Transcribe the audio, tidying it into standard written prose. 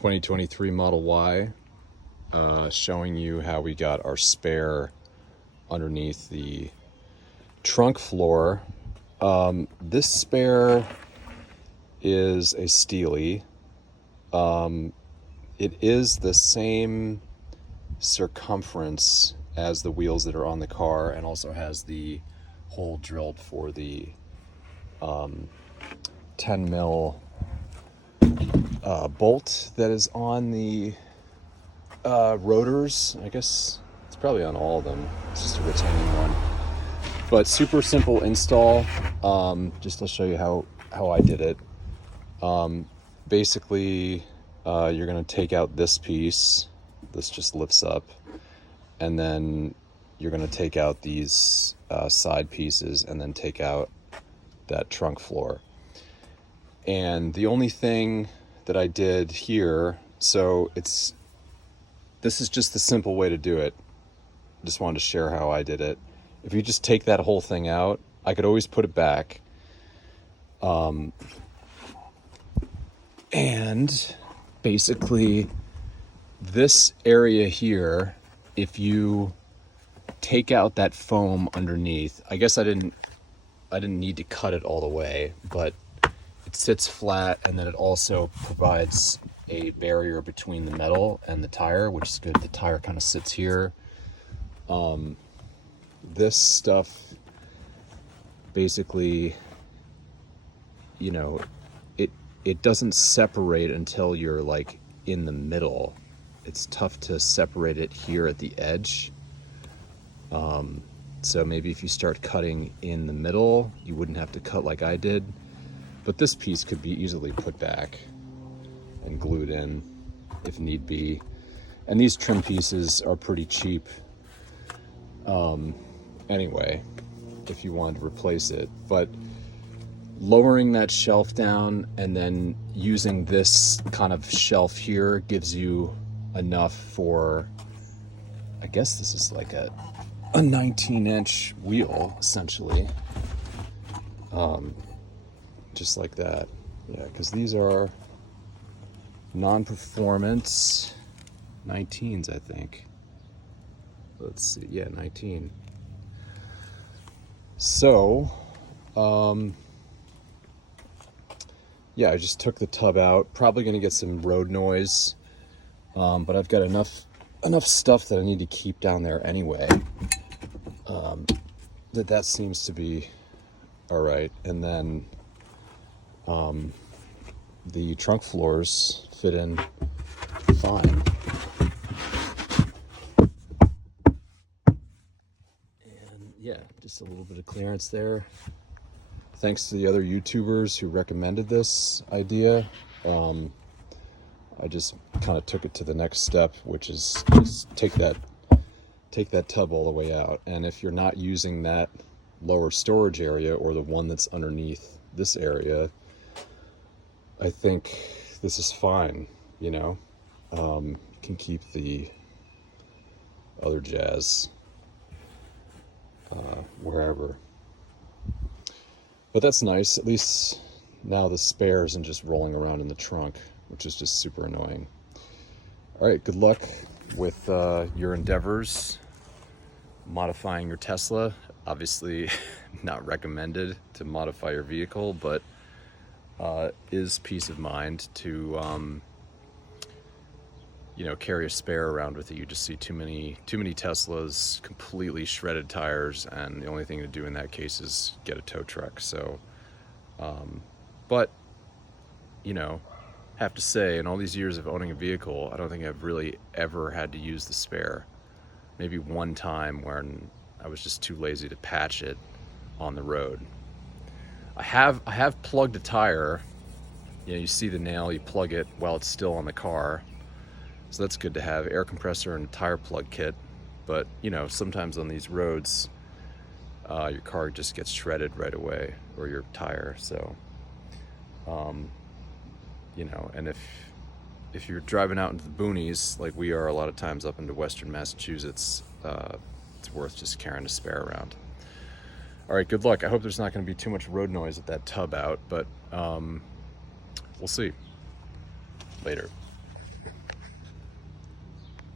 2023 Model Y, showing you how we got our spare underneath the trunk floor. This spare is a Steely. It is the same circumference as the wheels that are on the car, and also has the hole drilled for the 10 mil bolt that is on the rotors. I guess it's probably on all of them. It's just a retaining one, but super simple install. Just to show you how I did it. Basically, you're going to take out this piece. This just lifts up, and then you're going to take out these side pieces, and then take out that trunk floor. And the only thing that I did here, so this is just the simple way to do it. Just wanted to share how I did it. If you just take that whole thing out, I could always put it back. And basically this area here, if you take out that foam underneath, I guess I didn't need to cut it all the way, but it sits flat, and then it also provides a barrier between the metal and the tire, which is good. The tire kind of sits here. This stuff basically, you know, it doesn't separate until you're like in the middle. It's tough to separate it here at the edge. So maybe if you start cutting in the middle, you wouldn't have to cut like I did. But this piece could be easily put back and glued in if need be. And these trim pieces are pretty cheap. Anyway, if you wanted to replace it. But lowering that shelf down and then using this kind of shelf here gives you enough for, I guess this is like a 19-inch wheel, essentially. Just like that. Yeah, because these are non-performance 19s, I think. Let's see, yeah, 19. So, yeah, I just took the tub out. Probably gonna get some road noise, but I've got enough stuff that I need to keep down there anyway. That seems to be all right. And then the trunk floors fit in fine. And yeah, just a little bit of clearance there. Thanks to the other YouTubers who recommended this idea. I just kind of took it to the next step, which is just take that tub all the way out. And if you're not using that lower storage area, or the one that's underneath this area, I think this is fine, you know. You can keep the other jazz wherever. But that's nice. At least now the spare isn't just rolling around in the trunk, which is just super annoying. All right, good luck with your endeavors modifying your Tesla. Obviously not recommended to modify your vehicle, but is peace of mind to you know, carry a spare around with you. You just see too many Teslas, completely shredded tires, and the only thing to do in that case is get a tow truck. So but you know, have to say, in all these years of owning a vehicle, I don't think I've really ever had to use the spare. Maybe one time when I was just too lazy to patch it on the road. I have plugged a tire. You know, you see the nail, you plug it while it's still on the car. So that's good to have. Air compressor and a tire plug kit. But, you know, sometimes on these roads, your car just gets shredded right away, or your tire. So, you know, and if you're driving out into the boonies, like we are a lot of times up into Western Massachusetts, it's worth just carrying a spare around. All right, good luck. I hope there's not going to be too much road noise with that tub out, but we'll see. Later.